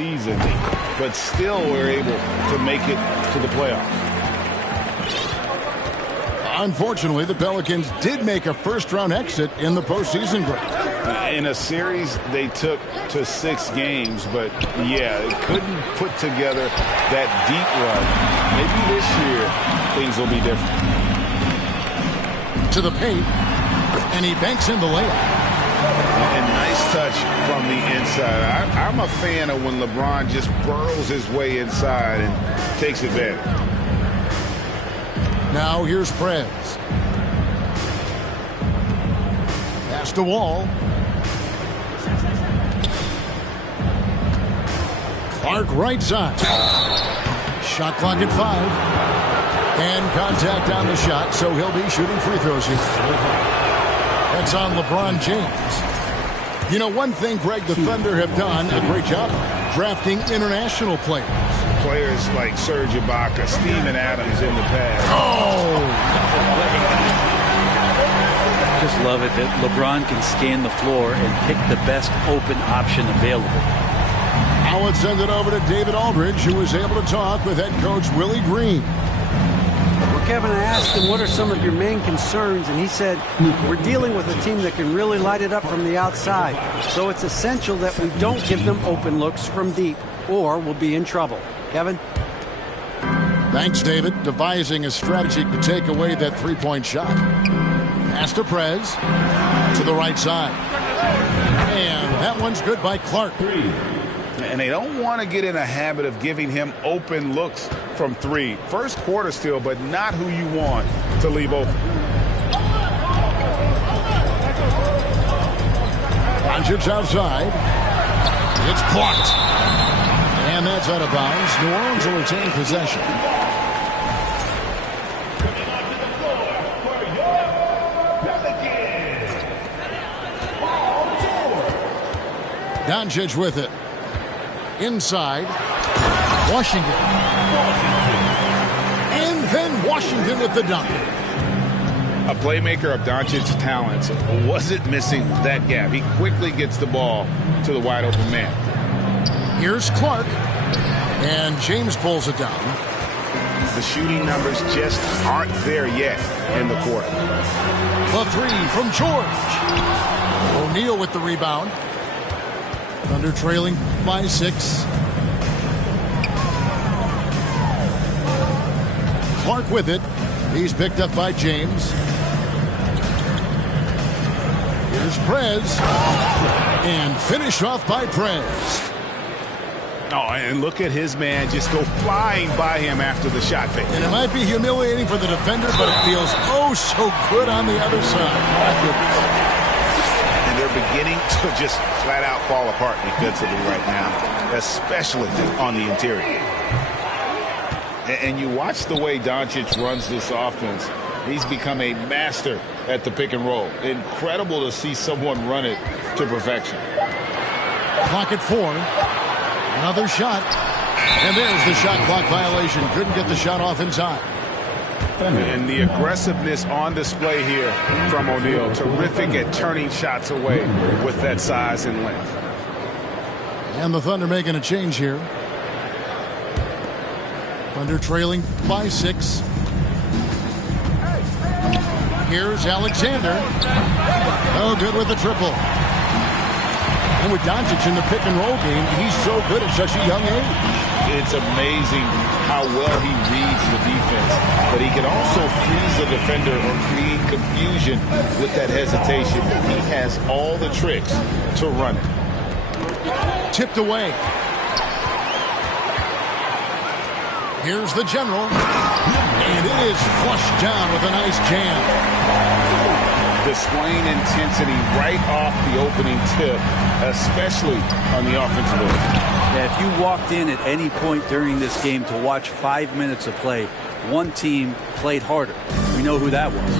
season, but still were able to make it to the playoffs. Unfortunately, the Pelicans did make a first-round exit in the postseason break. In a series they took to 6 games, but yeah, it couldn't put together that deep run. Maybe this year things will be different. To the paint, and he banks in the layup. And nice touch from the inside. I'm a fan of when LeBron just burrows his way inside and takes advantage. Now here's Prez. Pass to Wall. Clark right side. Shot clock at 5. And contact on the shot, so he'll be shooting free throws here. That's on LeBron James. You know, one thing, Greg, the Thunder have done a great job drafting international players. Players like Serge Ibaka, Steven Adams in the past. Oh! Just love it that LeBron can scan the floor and pick the best open option available. Now let's send it over to David Aldridge, who was able to talk with head coach Willie Green. Well, Kevin, I asked him, what are some of your main concerns? And he said, we're dealing with a team that can really light it up from the outside. So it's essential that we don't give them open looks from deep, or we'll be in trouble. Kevin? Thanks, David. Devising a strategy to take away that three-point shot. Pass to Prez. To the right side. And that one's good by Clark. And they don't want to get in a habit of giving him open looks from 3. First quarter still, but not who you want to leave open. Doncic outside. It's blocked. And that's out of bounds. New Orleans will retain possession. Doncic with it. Inside. Washington. And then Washington with the dunk. A playmaker of Doncic's talents wasn't missing that gap. He quickly gets the ball to the wide open man. Here's Clark. And James pulls it down. The shooting numbers just aren't there yet in the quarter. The 3 from George. O'Neal with the rebound. Thunder trailing by 6. Clark with it. He's picked up by James. Here's Prez. And finished off by Prez. Oh, and look at his man just go flying by him after the shot fake. And it might be humiliating for the defender, but it feels oh so good on the other side. And they're beginning to just flat out fall apart defensively right now, especially on the interior. And you watch the way Doncic runs this offense. He's become a master at the pick and roll. Incredible to see someone run it to perfection. Clock at 4. Another shot. And there's the shot clock violation. Couldn't get the shot off in time. And the aggressiveness on display here from O'Neal. Terrific at turning shots away with that size and length. And the Thunder making a change here. Thunder trailing by 6. Here's Alexander. Oh, good with the triple. And with Doncic in the pick and roll game, he's so good at such a young age. It's amazing how well he reads the defense, but he can also freeze the defender or create confusion with that hesitation. He has all the tricks to run it. Tipped away. Here's the general. And it is flushed down with a nice jam. Displaying intensity right off the opening tip, especially on the offensive end. Yeah, if you walked in at any point during this game to watch 5 minutes of play, one team played harder. We know who that was.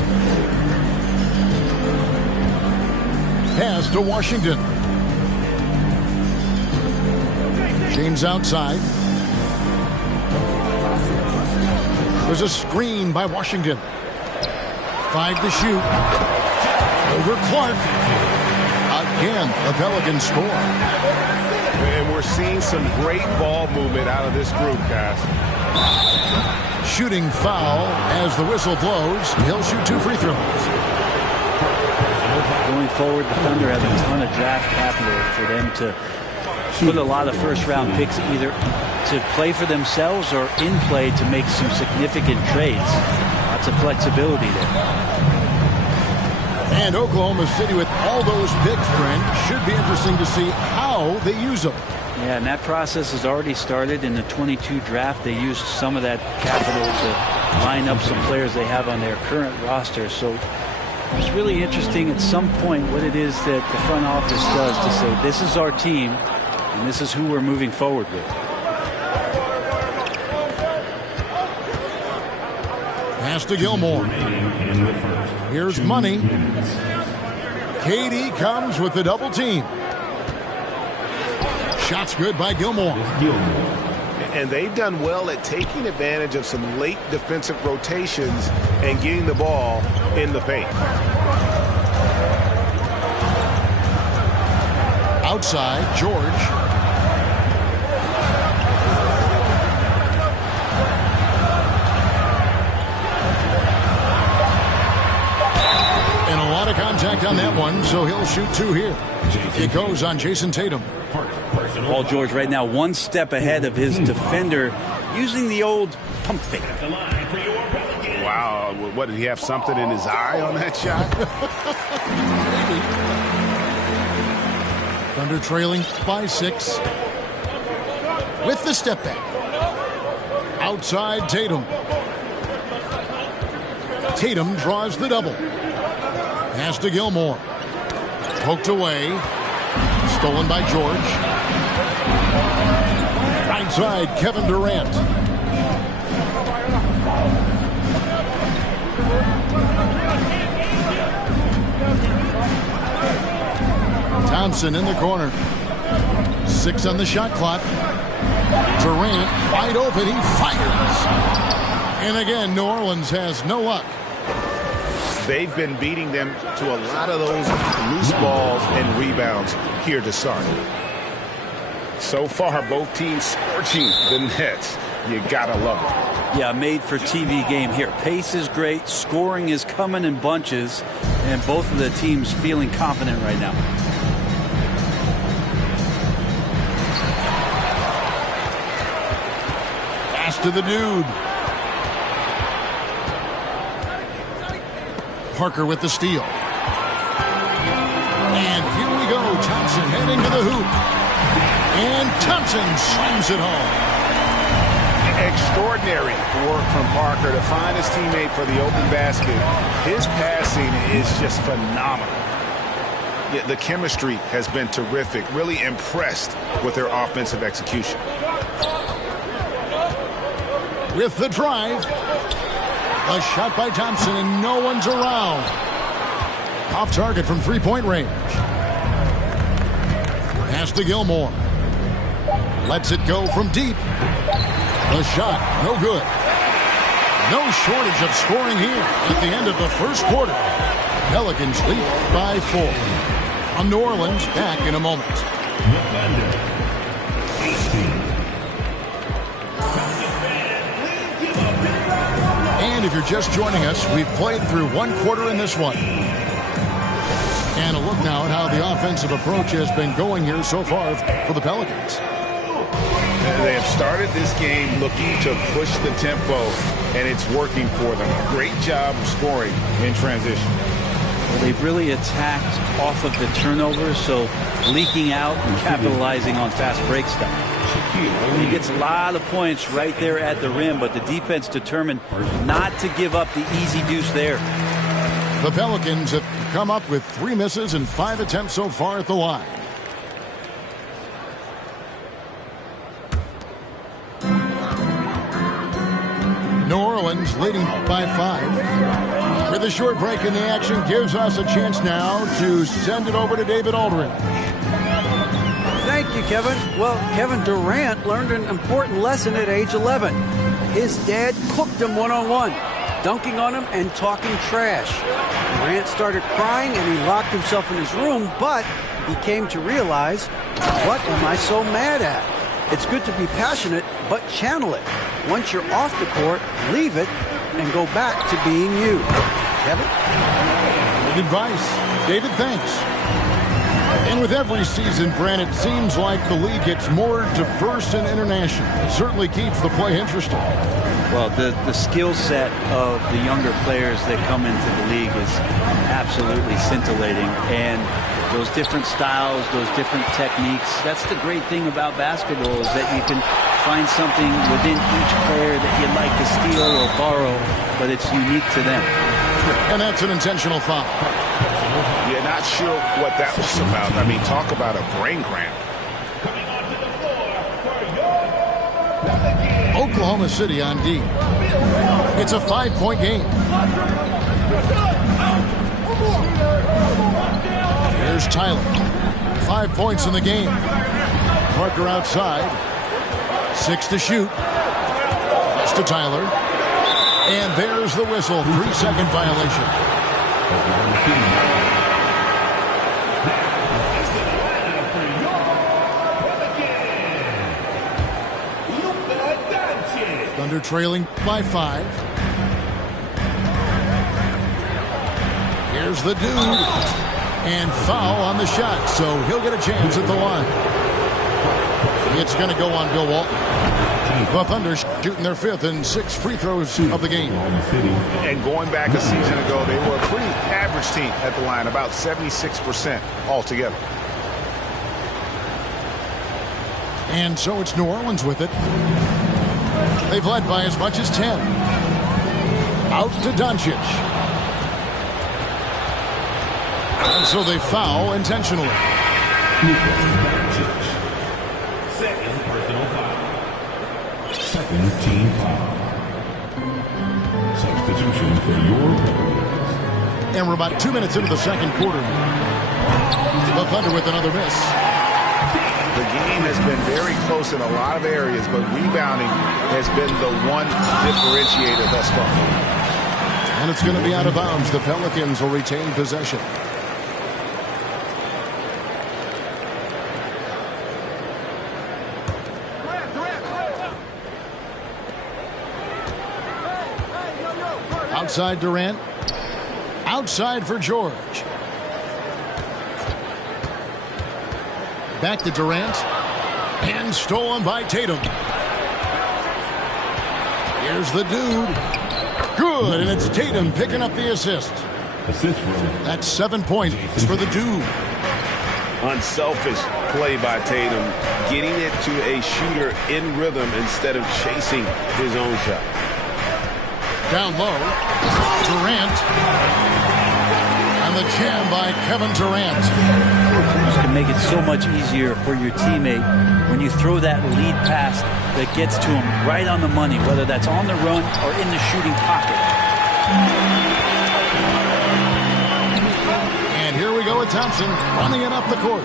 Pass to Washington. James outside. There's a screen by Washington. 5 to shoot. Over Clark. Again, a Pelican score. And we're we're seeing some great ball movement out of this group, guys. Shooting foul as the whistle blows. He'll shoot 2 free throws. Going forward, the Thunder have a ton of draft capital for them to put a lot of first-round picks either to play for themselves or in play to make some significant trades. Lots of flexibility there. And Oklahoma City, with all those picks, Brent, should be interesting to see how they use them. Yeah, and that process has already started in the 22 draft. They used some of that capital to line up some players they have on their current roster. So it's really interesting at some point what it is that the front office does to say, this is our team, and this is who we're moving forward with. Pass to Gilmore. Here's Money. Katie comes with the double team. Shot's good by Gilmore. And they've done well at taking advantage of some late defensive rotations and getting the ball in the paint. Outside, George. And a lot of contact on that one, so he'll shoot 2 here. It goes on Jason Tatum. Paul George right now 1 step ahead of his defender, using the old pump fake. Wow, what, did he have something in his eye on that shot? Thunder trailing by 6. With the step back. Outside Tatum. Tatum draws the double. Pass to Gilmore. Poked away. Stolen by George. Right side, Kevin Durant. Thompson in the corner. 6 on the shot clock. Durant wide open. He fires. And again, New Orleans has no luck. They've been beating them to a lot of those loose balls and rebounds here to start. So far, both teams scorching the nets. You gotta love it. Yeah, made for TV game here. Pace is great. Scoring is coming in bunches. And both of the teams feeling confident right now. Pass to the dude. Parker with the steal. And here we go. Thompson heading to the hoop. And Thompson slams it home. Extraordinary work from Parker to find his teammate for the open basket. His passing is just phenomenal. Yeah, the chemistry has been terrific. Really impressed with their offensive execution. With the drive. A shot by Thompson, and no one's around. Off target from 3-point range. Pass to Gilmore. Lets it go from deep. The shot, no good. No shortage of scoring here at the end of the first quarter. Pelicans lead by 4. On New Orleans, back in a moment. And if you're just joining us, we've played through 1 quarter in this one. And a look now at how the offensive approach has been going here so far for the Pelicans. They have started this game looking to push the tempo, and it's working for them. Great job of scoring in transition. Well, they've really attacked off of the turnovers, so leaking out and capitalizing on fast break stuff. He gets a lot of points right there at the rim, but the defense determined not to give up the easy deuce there. The Pelicans have come up with 3 misses and 5 attempts so far at the line. New Orleans leading by 5. With a short break in the action gives us a chance now to send it over to David Aldridge. Thank you, Kevin. Well, Kevin Durant learned an important lesson at age 11. His dad cooked him one-on-one, dunking on him and talking trash. Durant started crying and he locked himself in his room, but he came to realize, what am I so mad at? It's good to be passionate, but channel it. Once you're off the court, leave it and go back to being you. Kevin? Good advice. David, thanks. And with every season, Brent, it seems like the league gets more diverse and international. It certainly keeps the play interesting. Well, the skill set of the younger players that come into the league is absolutely scintillating. And those different styles, those different techniques, that's the great thing about basketball, is that you can find something within each player that you'd like to steal or borrow, but it's unique to them. And that's an intentional foul. Yeah, not sure what that was about. I mean, talk about a brain cramp. Oklahoma City on D. It's a 5-point game. Here's Tyler. 5 points in the game. Parker outside. 6 to shoot. Pass to Tyler. And there's the whistle. 3-second violation. Thunder trailing by 5. Here's the dude. And foul on the shot, so he'll get a chance at the line. It's going to go on Bill Walton. The Thunder shooting their 5th and 6th free throws of the game. And going back a season ago, they were a pretty average team at the line, about 76% altogether. And so it's New Orleans with it. They've led by as much as 10. Out to Doncic. And so they foul intentionally. Second personal foul. Second team foul. Substitution for your players. And we're about 2 minutes into the second quarter. The Thunder with another miss. The game has been very close in a lot of areas, but rebounding has been the one differentiator thus far. And it's going to be out of bounds. The Pelicans will retain possession. Outside Durant. Outside for George. Back to Durant. And stolen by Tatum. Here's the dude. Good, and it's Tatum picking up the assist. That's 7 points for the dude. Unselfish play by Tatum, getting it to a shooter in rhythm instead of chasing his own shot. Down low, Durant. And the jam by Kevin Durant. This can make it so much easier for your teammate when you throw that lead pass that gets to him right on the money, whether that's on the run or in the shooting pocket. And here we go with Thompson running it up the court.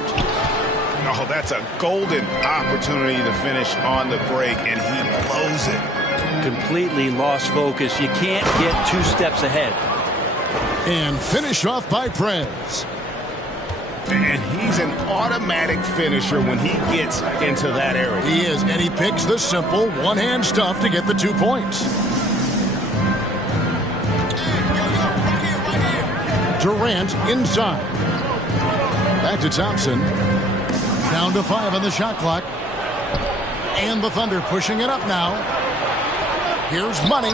Oh, that's a golden opportunity to finish on the break, and he blows it. Completely lost focus. You can't get 2 steps ahead. And finish off by Prez. And he's an automatic finisher when he gets into that area. He is, and he picks the simple one-hand stuff to get the 2 points. Durant inside. Back to Thompson. Down to 5 on the shot clock. And the Thunder pushing it up now. Here's Money.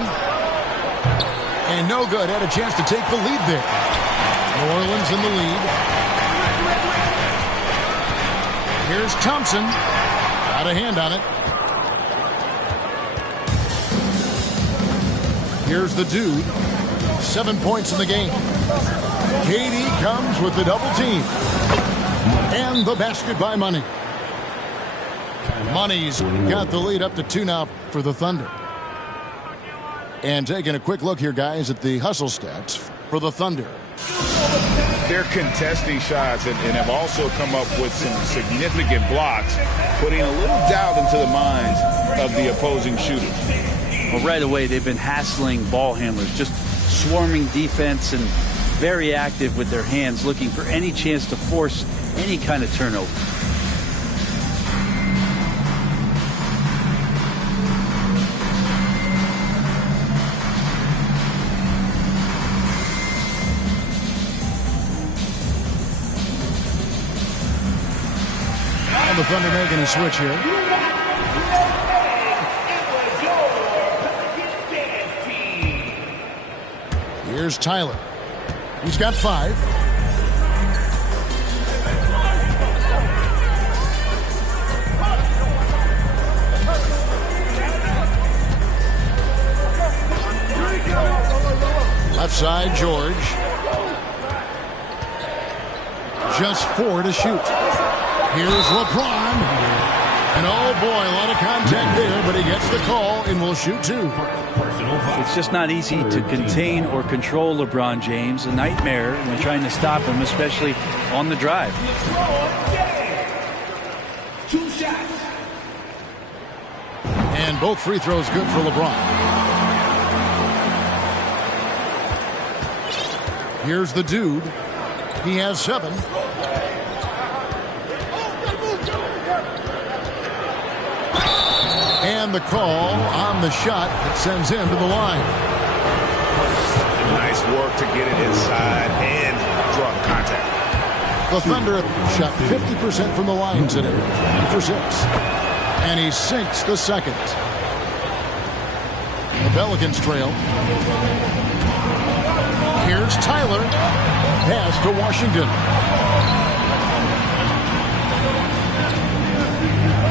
And no good. Had a chance to take the lead there. New Orleans in the lead. Here's Thompson. Got a hand on it. Here's the dude. 7 points in the game. KD comes with the double team. And the basket by Money. Money's got the lead up to 2 now for the Thunder. And taking a quick look here, guys, at the hustle stats for the Thunder. They're contesting shots and have also come up with some significant blocks, putting a little doubt into the minds of the opposing shooters. Well, right away, they've been hassling ball handlers, just swarming defense and very active with their hands, looking for any chance to force any kind of turnover. And the Thunder making a switch here. Here's Tyler. He's got 5. Left side, George. Just 4 to shoot. Here's LeBron. And oh boy, a lot of contact there, but he gets the call and will shoot 2. It's just not easy to contain or control LeBron James. A nightmare when trying to stop him, especially on the drive. 2 shots. And both free throws good for LeBron. Here's the dude. He has 7. And the call on the shot that sends him to the line. Nice work to get it inside and draw the contact. The Thunder shot 50% from the line today. 3 for 6. And he sinks the second. The Pelicans trail. Here's Tyler. Pass to Washington.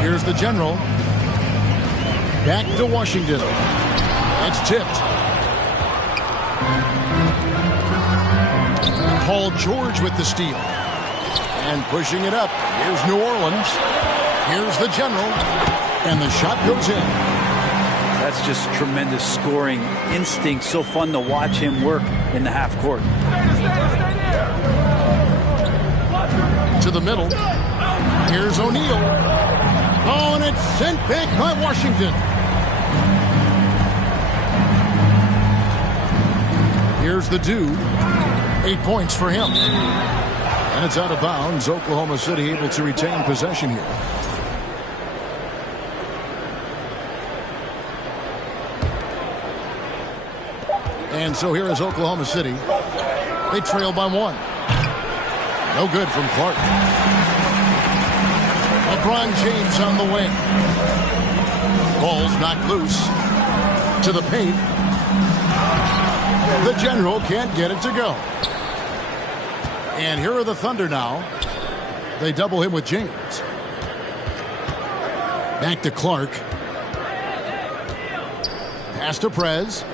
Here's the general. Back to Washington. It's tipped. Paul George with the steal. And pushing it up. Here's New Orleans. Here's the general. And the shot goes in. That's just tremendous scoring instinct. So fun to watch him work in the half court. To the middle. Here's O'Neal. Oh, and it's sent back by Washington. Here's the dude. 8 points for him. And it's out of bounds. Oklahoma City able to retain possession here. And so here is Oklahoma City. They trail by 1. No good from Clark. LeBron James on the wing. Ball's knocked loose. To the paint. The general can't get it to go. And here are the Thunder now. They double him with James. Back to Clark. Pass to Prez.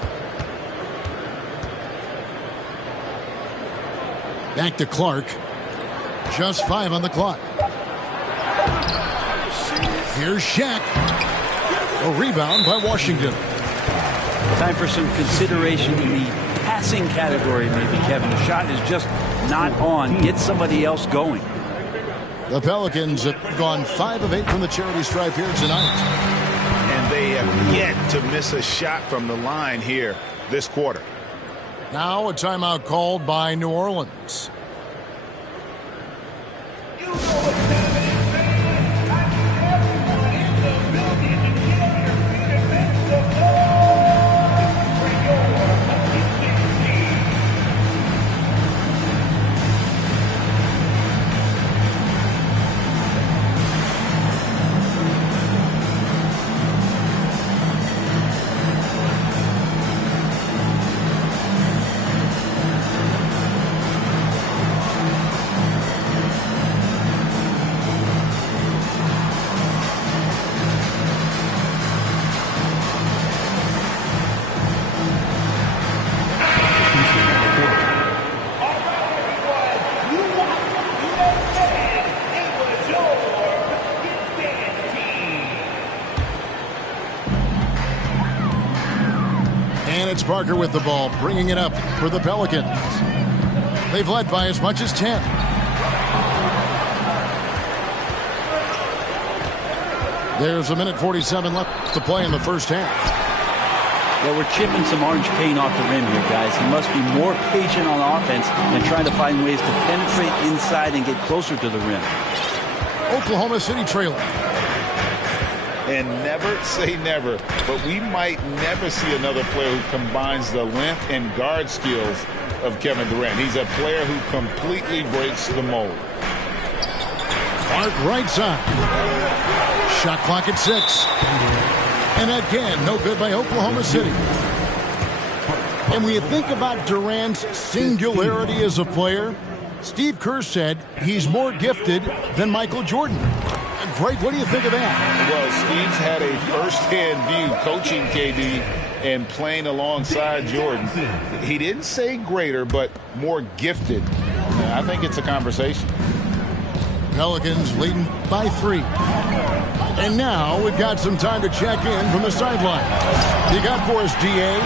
Back to Clark. Just 5 on the clock. Here's Shaq. A rebound by Washington. Time for some consideration in the passing category, maybe, Kevin. The shot is just not on. Get somebody else going. The Pelicans have gone 5 of 8 from the charity stripe here tonight. And they have yet to miss a shot from the line here this quarter. Now a timeout called by New Orleans. Parker with the ball, bringing it up for the Pelicans. They've led by as much as 10. There's 1:47 left to play in the first half. Yeah, we're chipping some orange paint off the rim here, guys. He must be more patient on offense and trying to find ways to penetrate inside and get closer to the rim. Oklahoma City trailing. And never say never, but we might never see another player who combines the length and guard skills of Kevin Durant. He's a player who completely breaks the mold. Clark right side. Shot clock at 6. And again, no good by Oklahoma City. And when you think about Durant's singularity as a player, Steve Kerr said he's more gifted than Michael Jordan. Great, what do you think of that? Well, Steve's had a first-hand view coaching KD and playing alongside Jordan. He didn't say greater, but more gifted. I think it's a conversation. Pelicans leading by 3. And now we've got some time to check in from the sideline. You got for us, DA?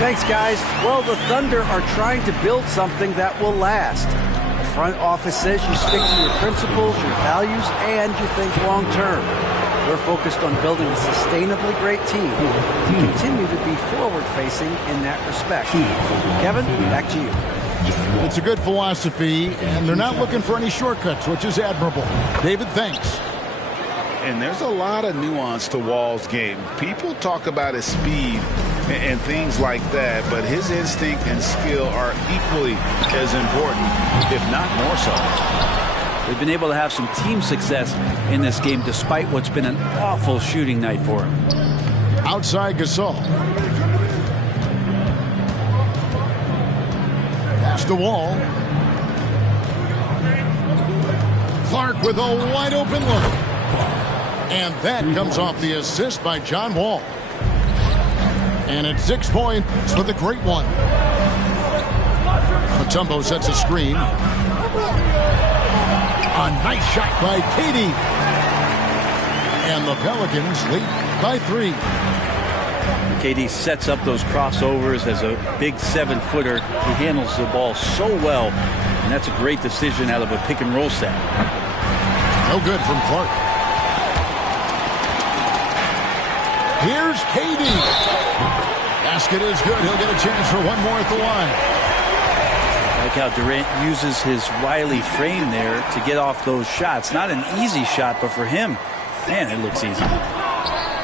Thanks, guys. Well, the Thunder are trying to build something that will last. The front office says you stick to your principles, your values, and you think long term. We're focused on building a sustainably great team and continue to be forward-facing in that respect. Kevin, back to you. It's a good philosophy, and they're not looking for any shortcuts, which is admirable. David, thanks. And there's a lot of nuance to Wall's game. People talk about his speed and things like that, but his instinct and skill are equally as important, if not more so. They've been able to have some team success in this game despite what's been an awful shooting night for him. Outside Gasol. Pass to Wall. Clark with a wide open look. And that comes off the assist by John Wall. And it's 6 points for the great one. Mutombo sets a screen. A nice shot by KD. And the Pelicans lead by 3. KD sets up those crossovers as a big 7-footer. He handles the ball so well, and that's a great decision out of a pick-and-roll set. No good from Clark. Here's KD. Basket is good. He'll get a chance for one more at the line. I like how Durant uses his wily frame there to get off those shots. Not an easy shot, but for him, man, it looks easy.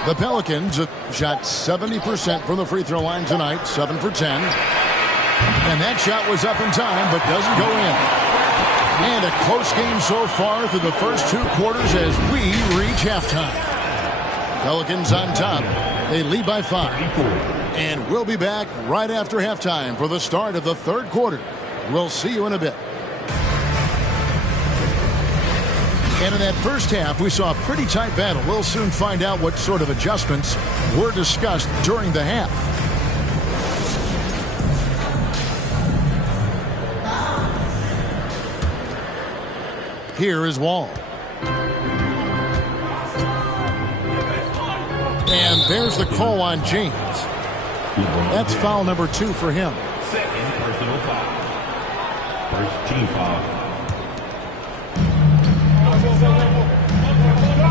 The Pelicans have shot 70% from the free throw line tonight, 7 for 10. And that shot was up in time, but doesn't go in. And a close game so far through the first 2 quarters as we reach halftime. Pelicans on top. They lead by 5. And we'll be back right after halftime for the start of the 3rd quarter. We'll see you in a bit. And in that first half, we saw a pretty tight battle. We'll soon find out what sort of adjustments were discussed during the half. Here is Wall. And there's the call on James. That's foul number 2 for him. Second personal foul. First team foul.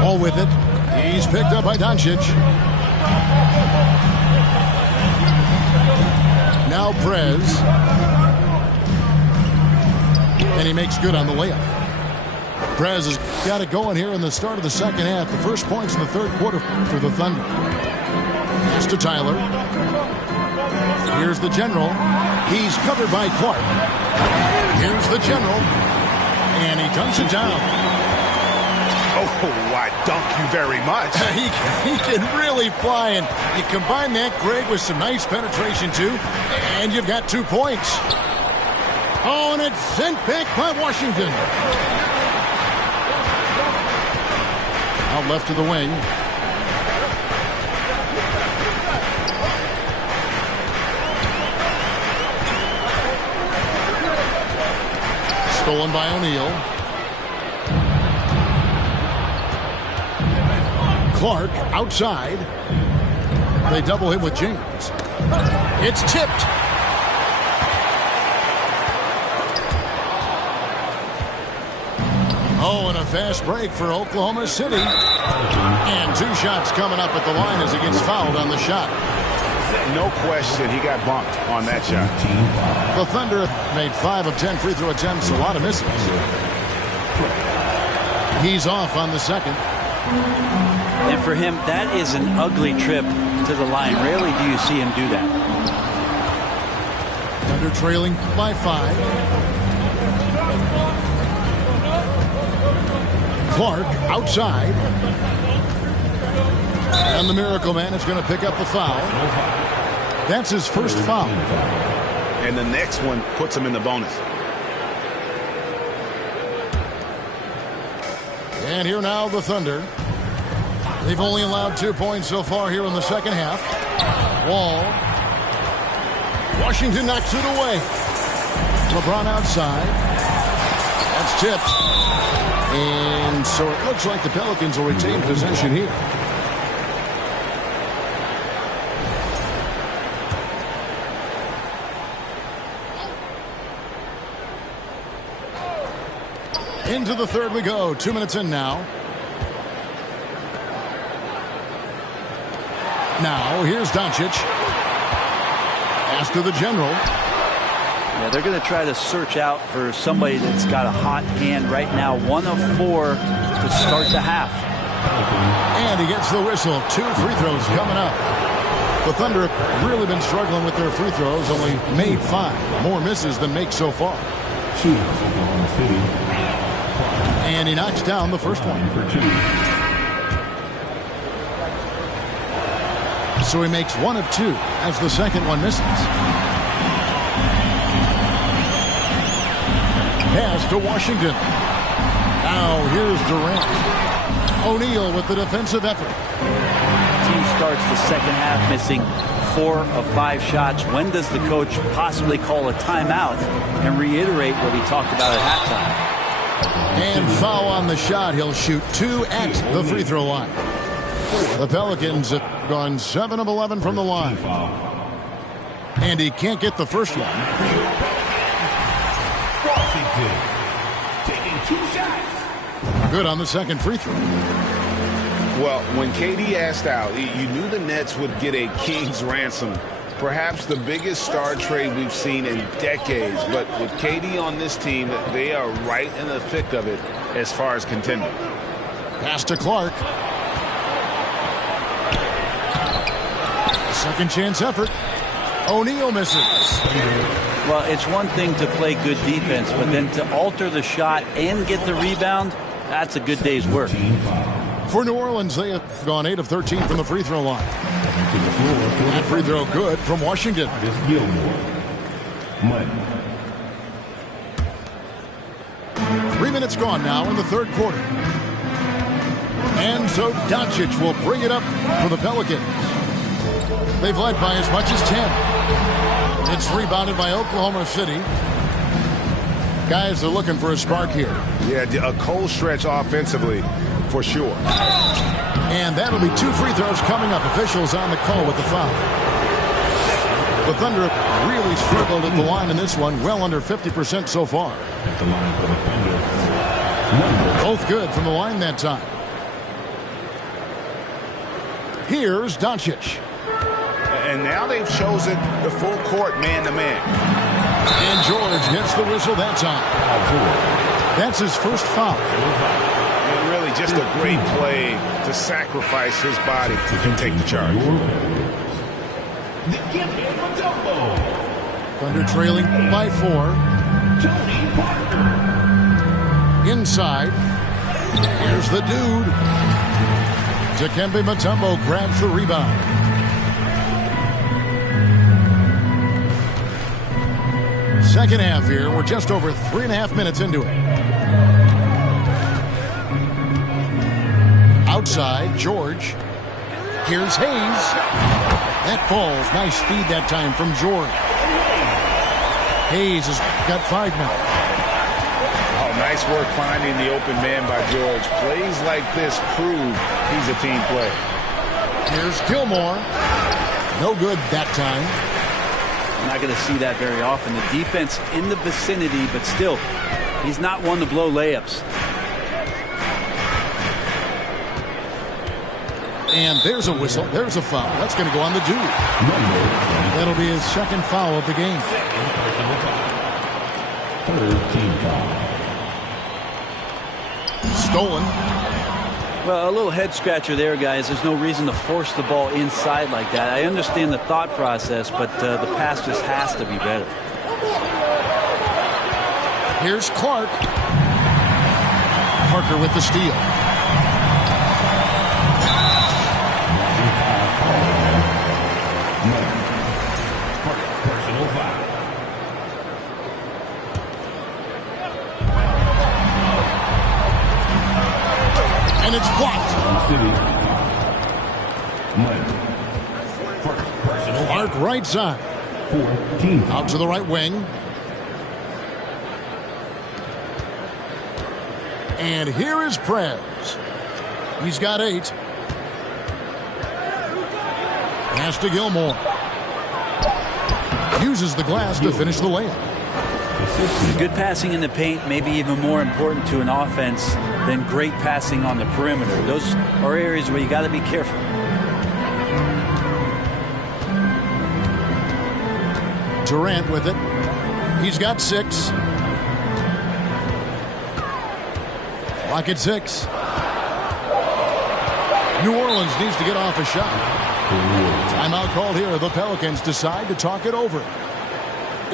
All with it. He's picked up by Doncic. Now Prez. And he makes good on the layup. Prez has got it going here in the start of the second half. The first points in the 3rd quarter for the Thunder. Pass to Tyler. Here's the general. He's covered by Clark. Here's the general. And he dunks it down. Oh, I dunk you very much. He can really fly, and you combine that, Greg, with some nice penetration, too, and you've got 2 points. Oh, and it's sent back by Washington. Out left to the wing. Stolen by O'Neal. Clark outside. They double him with James. It's tipped. Oh, and a fast break for Oklahoma City. And 2 shots coming up at the line as he gets fouled on the shot. No question, he got bumped on that shot. The Thunder made 5 of 10 free throw attempts, a lot of misses. He's off on the second. And for him, that is an ugly trip to the line. Rarely do you see him do that. Thunder trailing by 5. Clark outside. And the Miracle Man is going to pick up the foul. That's his first foul. And the next one puts him in the bonus. And here now the Thunder. They've only allowed 2 points so far here in the second half. Wall. Washington knocks it away. LeBron outside. That's tipped. And so it looks like the Pelicans will retain possession here. Into the third we go. 2 minutes in now. Now, here's Doncic. Pass to the general. Yeah, they're going to try to search out for somebody that's got a hot hand right now. 1 of 4 to start the half. And he gets the whistle. 2 free throws coming up. The Thunder have really been struggling with their free throws. Only made 5. More misses than makes so far. And he knocks down the first one. So he makes 1 of 2 as the second one misses. Pass to Washington. Now here's Durant. O'Neal with the defensive effort. Team starts the second half missing 4 of 5 shots. When does the coach possibly call a timeout and reiterate what he talked about at halftime? And foul on the shot. He'll shoot 2 at the free throw line. The Pelicans have gone 7 of 11 from the line. And he can't get the first one. Washington taking 2 shots. Good on the second free throw. Well, when KD asked out, you knew the Nets would get a king's ransom. Perhaps the biggest star trade we've seen in decades. But with KD on this team, they are right in the thick of it as far as contending. Pass to Clark. Second chance effort. O'Neal misses. Well, it's one thing to play good defense, but then to alter the shot and get the rebound, that's a good day's work. For New Orleans, they have gone 8 of 13 from the free throw line. That free throw good from Washington. 3 minutes gone now in the third quarter. And so Doncic will bring it up for the Pelicans. They've led by as much as 10. It's rebounded by Oklahoma City. Guys are looking for a spark here. Yeah, a cold stretch offensively for sure. And that'll be 2 free throws coming up. Officials on the call with the foul. The Thunder really struggled at the line in this one. Well under 50% so far. At the line for the Thunder. Both good from the line that time. Here's Doncic. And now they've chosen the full court man-to-man. And George gets the whistle that time. That's his first foul. And really just a great play to sacrifice his body and take the charge. Thunder trailing by 4. Inside. Here's the dude. Dikembe Mutombo grabs the rebound. Second half here. We're just over 3.5 minutes into it. Outside, George. Here's Hayes. That falls. Nice speed that time from George. Hayes has got 5 now. Oh, nice work finding the open man by George. Plays like this prove he's a team player. Here's Gilmore. No good that time. I'm not going to see that very often. The defense in the vicinity, but still, he's not one to blow layups. And there's a whistle. There's a foul. That's going to go on the dude. That'll be his second foul of the game. Third team foul. Stolen. Well, a little head scratcher there, guys. There's no reason to force the ball inside like that. I understand the thought process, but the pass just has to be better. Here's Clark. Parker with the steal. Personal foul. And it's blocked. City. Mike. Personal foul. Clark right side. 14. Out to the right wing. And here is Prez. He's got 8. Pass to Gilmore. Uses the glass to finish the layup. Good passing in the paint may be even more important to an offense than great passing on the perimeter. Those are areas where you got to be careful. Durant with it. He's got 6. Lock at 6. New Orleans needs to get off a shot. Timeout called here. The Pelicans decide to talk it over.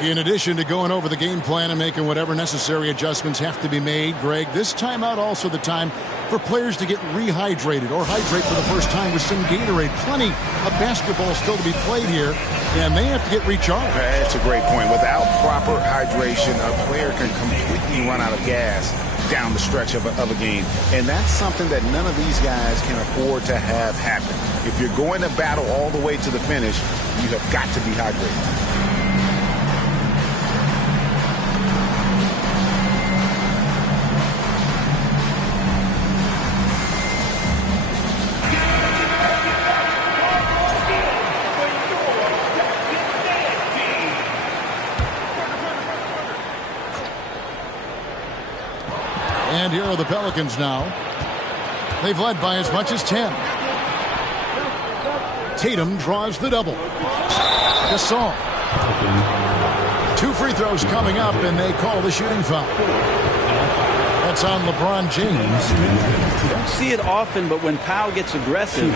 In addition to going over the game plan and making whatever necessary adjustments have to be made, Greg, this timeout also the time for players to get rehydrated or hydrate for the first time with some Gatorade. Plenty of basketball still to be played here, and they have to get recharged. That's a great point. Without proper hydration, a player can completely run out of gas down the stretch of a game. And that's something that none of these guys can afford to have happen. If you're going to battle all the way to the finish, you have got to be hydrated. And here are the Pelicans now. They've led by as much as 10. Tatum draws the double. Gasol. 2 free throws coming up, and they call the shooting foul. That's on LeBron James. You don't see it often, but when Powell gets aggressive,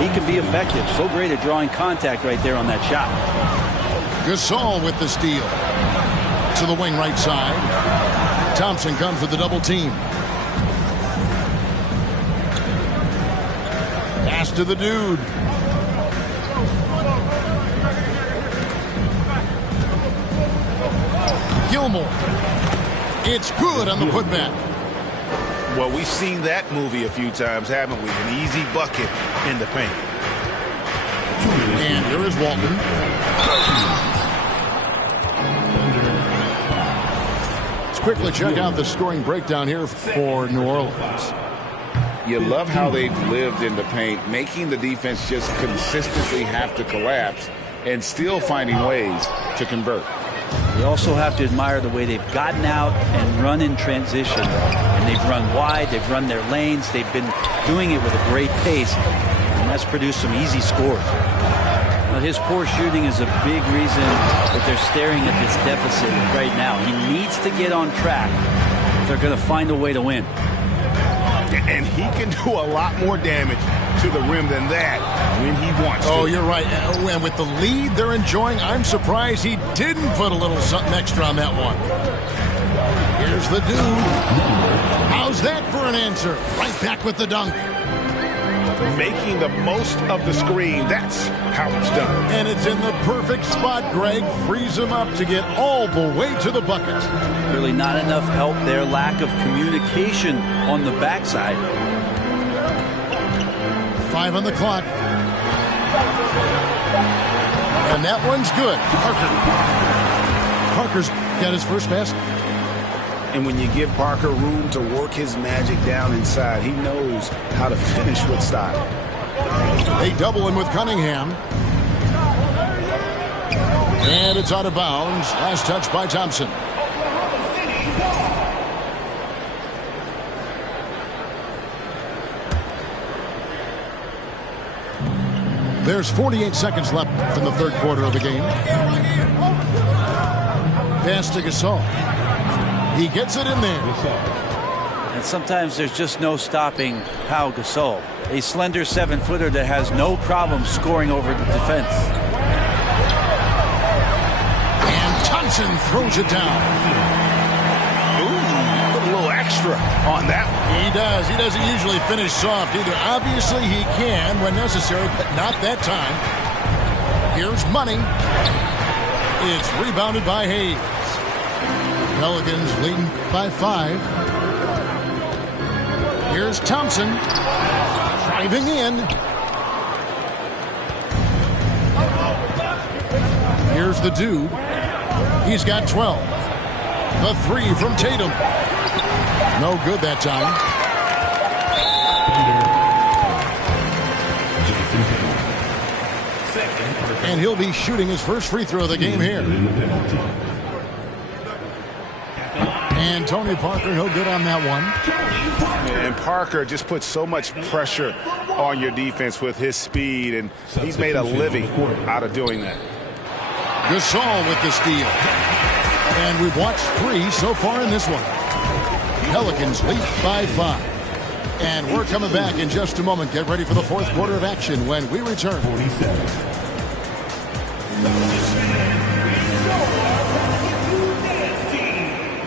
he can be effective. So great at drawing contact right there on that shot. Gasol with the steal. To the wing right side. Thompson comes with the double team. Pass to the dude. Gilmore. It's good on the putback. Well, we've seen that movie a few times, haven't we? An easy bucket in the paint. And here is Walton. Let's quickly check out the scoring breakdown here for New Orleans. You love how they've lived in the paint, making the defense just consistently have to collapse and still finding ways to convert. You also have to admire the way they've gotten out and run in transition. And they've run wide, they've run their lanes, they've been doing it with a great pace, and that's produced some easy scores. Now, his poor shooting is a big reason that they're staring at this deficit right now. He needs to get on track if they're going to find a way to win. And he can do a lot more damage to the rim than that when he wants to. Oh, you're right. And with the lead they're enjoying, I'm surprised he didn't put a little something extra on that one. Here's the dude. How's that for an answer? Right back with the dunk. Making the most of the screen. That's how it's done. And it's in the perfect spot, Greg. Frees him up to get all the way to the bucket. Really not enough help there. Lack of communication on the backside. 5 on the clock. And that one's good. Parker's got his first basket. And when you give Parker room to work his magic down inside, he knows how to finish with style. They double him with Cunningham. And it's out of bounds. Last touch by Thompson. There's 48 seconds left in the third quarter of the game. Pass to Gasol. He gets it in there. And sometimes there's just no stopping Pau Gasol, a slender 7-footer that has no problem scoring over the defense. And Thompson throws it down. Ooh, put a little extra on that one. He does. He doesn't usually finish soft either. Obviously, he can when necessary, but not that time. Here's Money. It's rebounded by Hayes. Pelicans leading by 5. Here's Thompson driving in. Here's the dude. He's got 12. The 3 from Tatum. No good that time. And he'll be shooting his first free throw of the game here. And Tony Parker, no good on that one. And Parker just puts so much pressure on your defense with his speed, and he's made a living out of doing that. Gasol with the steal. And we've watched 3 so far in this one. Pelicans lead by 5. And we're coming back in just a moment. Get ready for the fourth quarter of action when we return.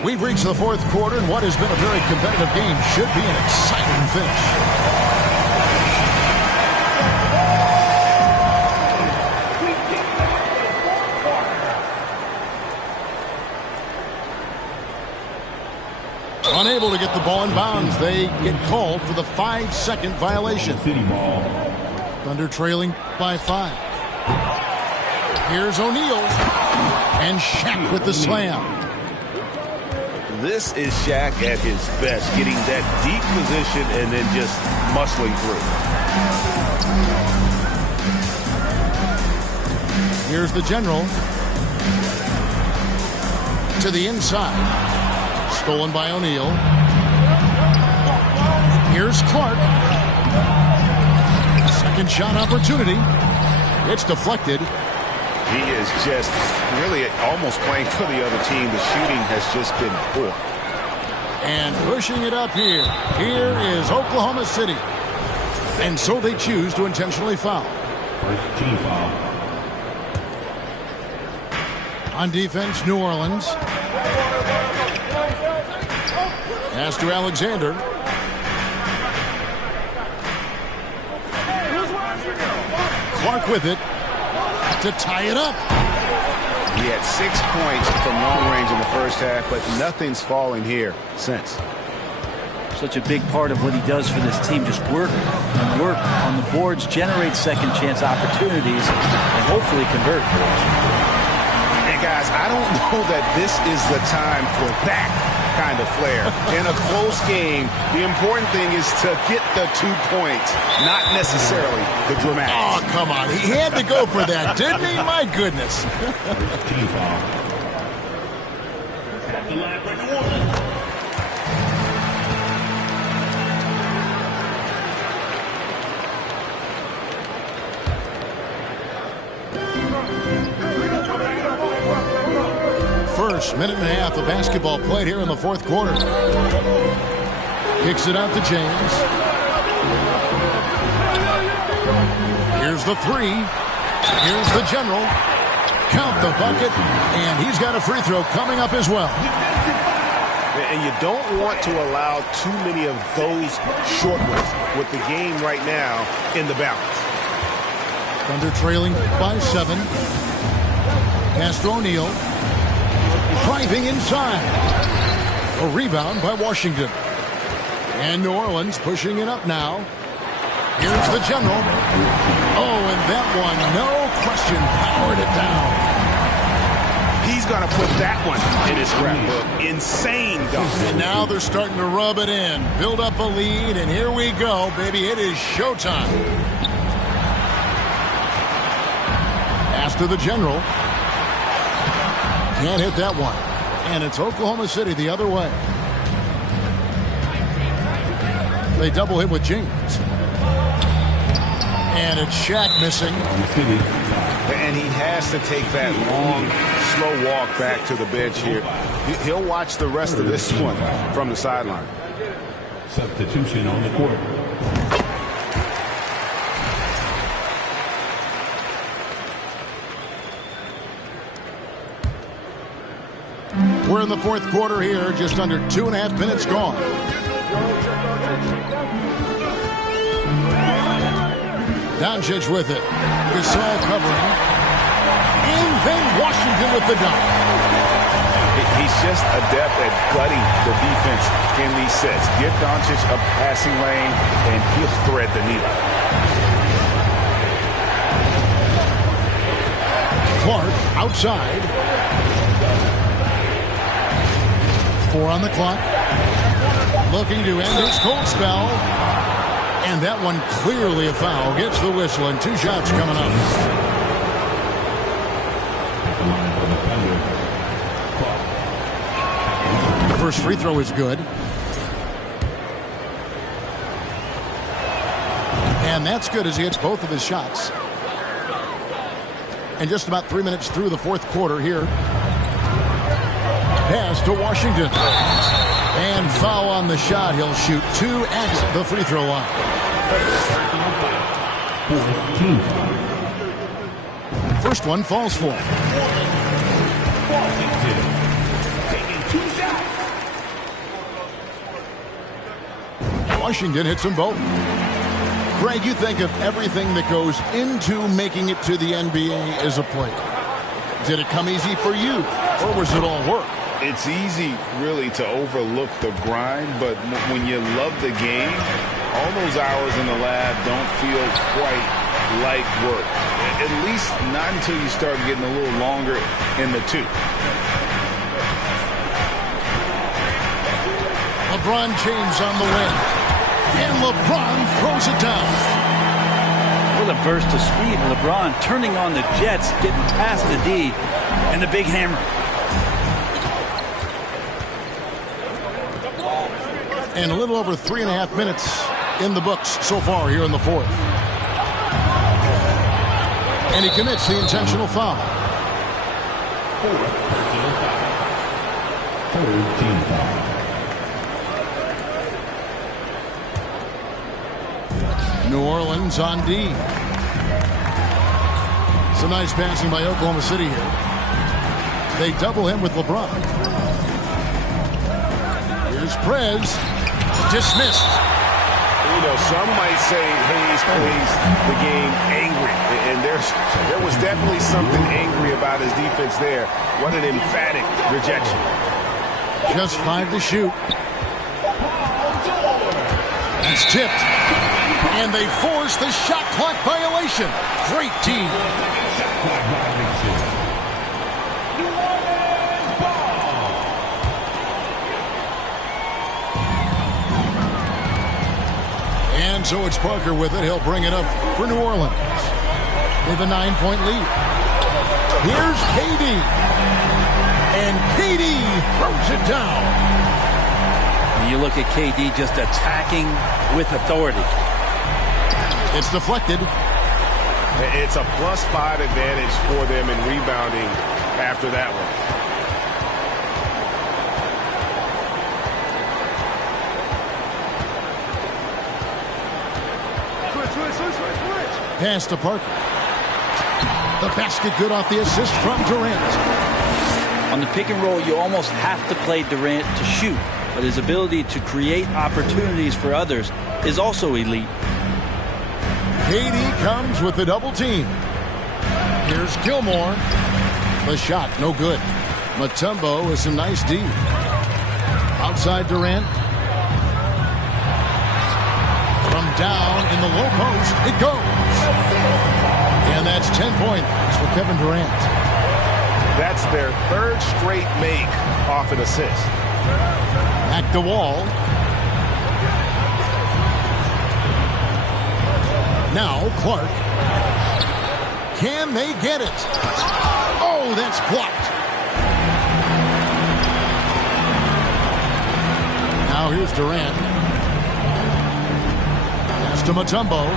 We've reached the fourth quarter, and what has been a very competitive game should be an exciting finish. Unable to get the ball in bounds. They get called for the 5-second violation. Thunder trailing by 5. Here's O'Neal. And Shaq with the slam. This is Shaq at his best, getting that deep position and then just muscling through. Here's the general. To the inside. Stolen by O'Neal. Here's Clark. Second shot opportunity. It's deflected. He is just really almost playing for the other team. The shooting has just been poor. And pushing it up here. Here is Oklahoma City. And so they choose to intentionally foul. First team foul. On defense, New Orleans. Pass to Alexander. Clark with it to tie it up. He had 6 points from long range in the first half, but nothing's falling here since. Such a big part of what he does for this team, just work and work on the boards, generate second chance opportunities, and hopefully convert. And guys, I don't know that this is the time for that kind of flair. In a close game, the important thing is to get the 2 points, not necessarily the dramatic. Oh, come on. He had to go for that, didn't he? My goodness. Team foul. First minute and a half of basketball played here in the fourth quarter. Kicks it out to James. Here's the 3. Here's the general. Count the bucket. And he's got a free throw coming up as well. And you don't want to allow too many of those short ones with the game right now in the balance. Thunder trailing by 7. Pass to O'Neal. Driving inside. A rebound by Washington. And New Orleans pushing it up now. Here's the general. Oh, and that one, no question, powered it down. He's going to put that one in his scrapbook. Insane dunk. And now they're starting to rub it in. Build up a lead, and here we go, baby. It is showtime. Pass to the general. Can't hit that one. And it's Oklahoma City the other way. They double hit with James. And it's Shaq missing. And he has to take that long, slow walk back to the bench here. He'll watch the rest of this one from the sideline. Substitution on the court. We're in the fourth quarter here, just under 2.5 minutes gone. Doncic with it. Gasol covering. And then Washington with the dunk. He's just adept at gutting the defense in these sets. Give Doncic a passing lane, and he'll thread the needle. Clark outside. 4 on the clock. Looking to end his cold spell. And that one clearly a foul. Gets the whistle, and 2 shots coming up. The first free throw is good. And that's good as he hits both of his shots. And just about 3 minutes through the fourth quarter here. Pass to Washington. And foul on the shot. He'll shoot 2 at the free throw line. First one falls for him. Washington hits them both. Greg, you think of everything that goes into making it to the NBA as a player. Did it come easy for you, or was it all work? It's easy, really, to overlook the grind, but when you love the game, all those hours in the lab don't feel quite like work. At least not until you start getting a little longer in the tooth. LeBron James on the wing. And LeBron throws it down. With a burst of speed, LeBron turning on the Jets, getting past the D, and the big hammer. And a little over 3.5 minutes in the books so far here in the fourth. And he commits the intentional foul. Team foul. New Orleans on D. Some nice passing by Oklahoma City here. They double him with LeBron. Here's Prez. Dismissed. You know, some might say Hayes plays the game angry. And there was definitely something angry about his defense there. What an emphatic rejection. Just 5 to shoot. It's tipped. And they force the shot clock violation. Great team. And so it's Parker with it. He'll bring it up for New Orleans with a 9-point lead. Here's KD. And KD throws it down. You look at KD just attacking with authority. It's deflected. It's a +5 advantage for them in rebounding after that one. Pass to Parker. The basket good off the assist from Durant. On the pick and roll, you almost have to play Durant to shoot, but his ability to create opportunities for others is also elite. KD comes with the double team. Here's Gilmore. The shot, no good. Mutombo with some nice D. Outside Durant. From down in the low post, it goes. And that's 10 points for Kevin Durant. That's their 3rd straight make off an assist. Back to Wall. Now Clark. Can they get it? Oh, that's blocked. Now here's Durant. Pass to Mutombo.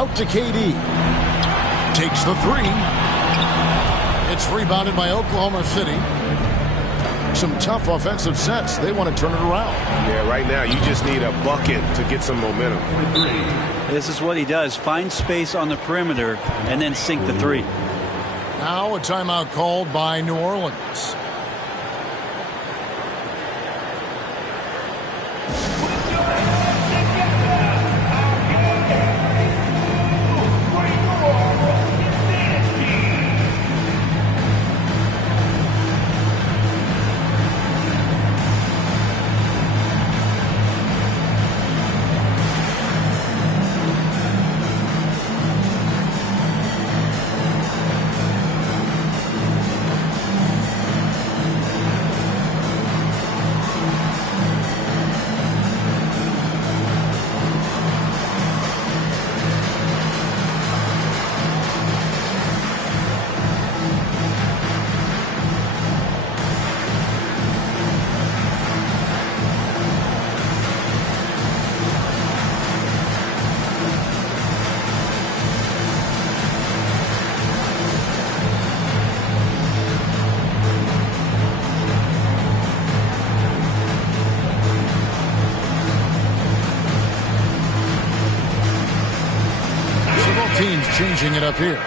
Out to KD. Takes the three. It's rebounded by Oklahoma City. Some tough offensive sets. They want to turn it around. Yeah, right now you just need a bucket to get some momentum. This is what he does. Find space on the perimeter and then sink the three. Now a timeout called by New Orleans. Teams changing it up here.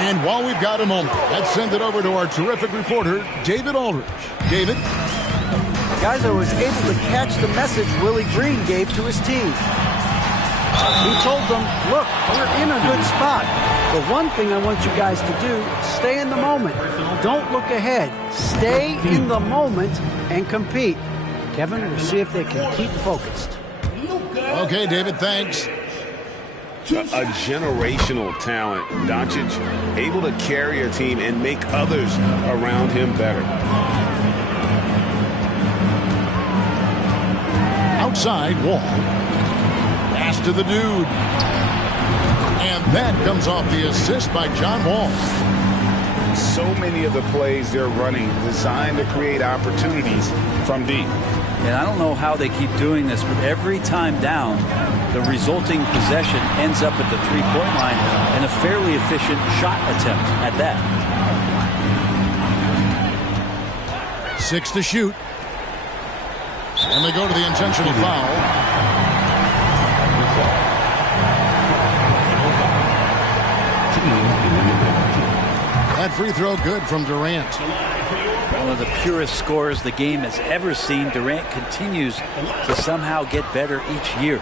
And while we've got a moment, let's send it over to our terrific reporter, David Aldridge. David? Guys, I was able to catch the message Willie Green gave to his team. He told them, look, we're in a good spot. The one thing I want you guys to do, stay in the moment. Don't look ahead. Stay in the moment and compete. Kevin, we'll see if they can keep focused. Okay, David, thanks. A generational talent. Doncic able to carry a team and make others around him better. Outside Wall. Pass to the dude. And that comes off the assist by John Wall. So many of the plays they're running designed to create opportunities from deep. And I don't know how they keep doing this, but every time down, the resulting possession ends up at the three-point line and a fairly efficient shot attempt at that. 6 to shoot. And they go to the intentional foul. That free throw good from Durant. One of the purest scorers the game has ever seen. Durant continues to somehow get better each year.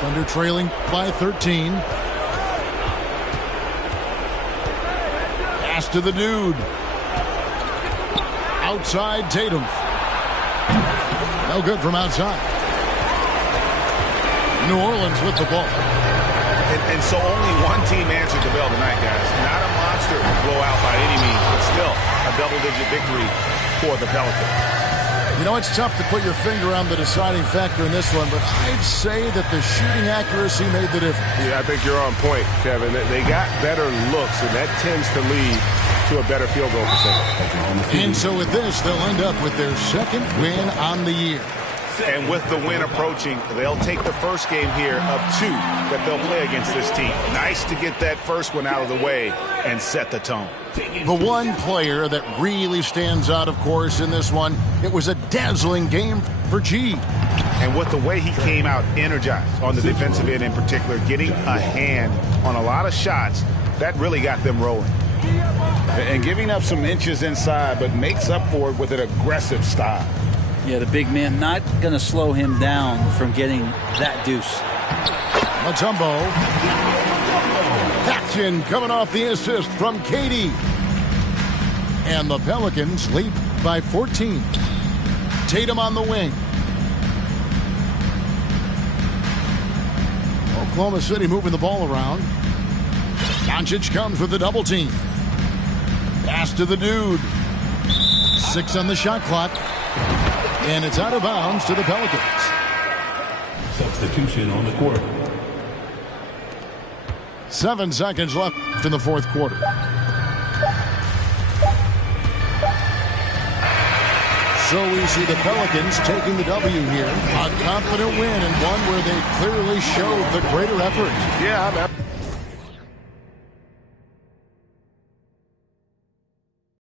Thunder trailing by 13. Pass to the dude. Outside Tatum. No good from outside. New Orleans with the ball. And so only one team answered the bell tonight, guys. Not a monster blowout by any means, but still a double-digit victory for the Pelicans. You know, it's tough to put your finger on the deciding factor in this one, but I'd say that the shooting accuracy made the difference. Yeah, I think you're on point, Kevin. They got better looks, and that tends to lead to a better field goal percentage. And so with this, they'll end up with their second win on the year. And with the win approaching, they'll take the first game here of 2 that they'll play against this team. Nice to get that first one out of the way and set the tone. The one player that really stands out, of course, in this one, it was a dazzling game for G. And with the way he came out energized on the defensive end in particular, getting a hand on a lot of shots, that really got them rolling. And giving up some inches inside, but makes up for it with an aggressive style. Yeah, the big man not going to slow him down from getting that deuce. Mutombo. Action coming off the assist from KD. And the Pelicans lead by 14. Tatum on the wing. Oklahoma City moving the ball around. Doncic comes with the double team. Pass to the dude. 6 on the shot clock. And it's out of bounds to the Pelicans. Substitution on the court. 7 seconds left in the fourth quarter. So we see the Pelicans taking the W here. A confident win and one where they clearly showed the greater effort. Yeah,